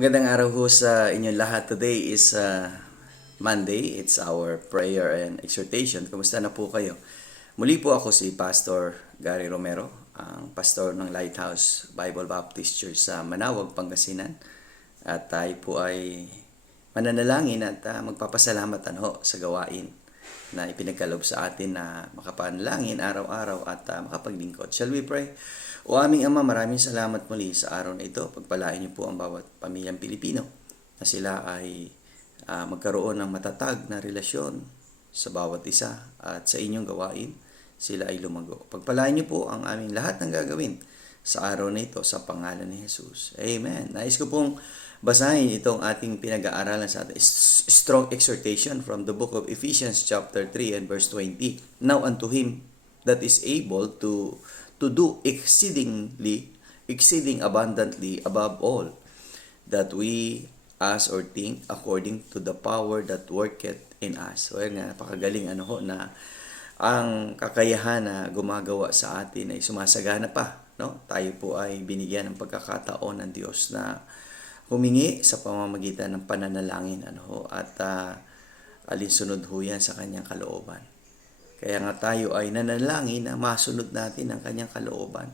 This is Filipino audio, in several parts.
Magandang araw ho sa inyong lahat. Today is Monday. It's our prayer and exhortation. Kumusta na po kayo? Muli po ako si Pastor Gary Romero, ang pastor ng Lighthouse Bible Baptist Church sa Manawag, Pangasinan. At tayo po ay mananalangin at magpapasalamat sa gawain na ipinagkaloob sa atin na makapanalangin araw-araw at makapaglingkod. Shall we pray? O aming Ama, maraming salamat muli sa araw na ito. Pagpalain niyo po ang bawat pamilyang Pilipino na sila ay magkaroon ng matatag na relasyon sa bawat isa at sa inyong gawain, sila ay lumago. Pagpalain niyo po ang aming lahat ng gagawin sa araw na ito sa pangalan ni Jesus. Amen. Nais ko pong basahin itong ating pinag-aaralan sa atin. Strong exhortation from the book of Ephesians chapter 3 and verse 20. Now unto him that is able to do exceeding abundantly above all that we ask or think according to the power that worketh in us. So nga, napakagaling na ang kakayahan na gumagawa sa atin ay sumasagana pa. No? Tayo po ay binigyan ng pagkakataon ng Diyos na humingi sa pamamagitan ng pananalangin at alinsunod ho yan sa kanyang kalooban. Kaya nga tayo ay nanalangin na masunod natin ang kanyang kalooban.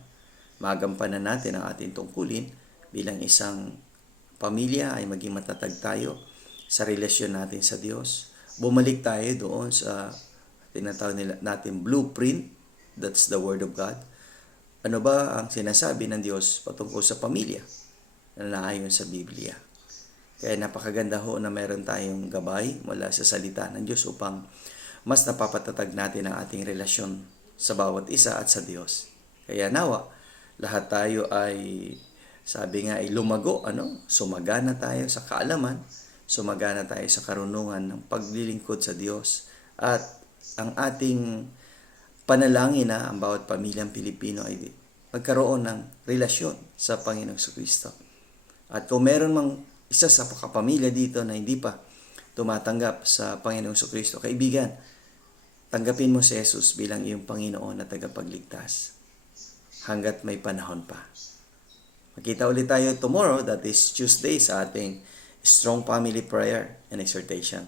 Magampanan natin ang ating tungkulin bilang isang pamilya ay maging matatag tayo sa relasyon natin sa Diyos. Bumalik tayo doon sa tinatawag natin blueprint, that's the Word of God. Ano ba ang sinasabi ng Diyos patungkol sa pamilya na naayon sa Biblia? Kaya napakaganda ho na meron tayong gabay mula sa salita ng Diyos upang mas napapatatag natin ang ating relasyon sa bawat isa at sa Diyos. Kaya nawa, lahat tayo ay, sabi nga, ay lumago, sumagana tayo sa kaalaman, sumagana tayo sa karunungan ng paglilingkod sa Diyos, at ang ating panalangin na ang bawat pamilyang Pilipino ay magkaroon ng relasyon sa Panginoong Kristo. At kung meron mang isa sa kapamilya dito na hindi pa tumatanggap sa Panginoong Kristo, kaibigan, tanggapin mo si Jesus bilang iyong Panginoon na tagapagligtas hanggat may panahon pa. Magkita ulit tayo tomorrow, that is Tuesday, sa ating Strong Family Prayer and Exhortation.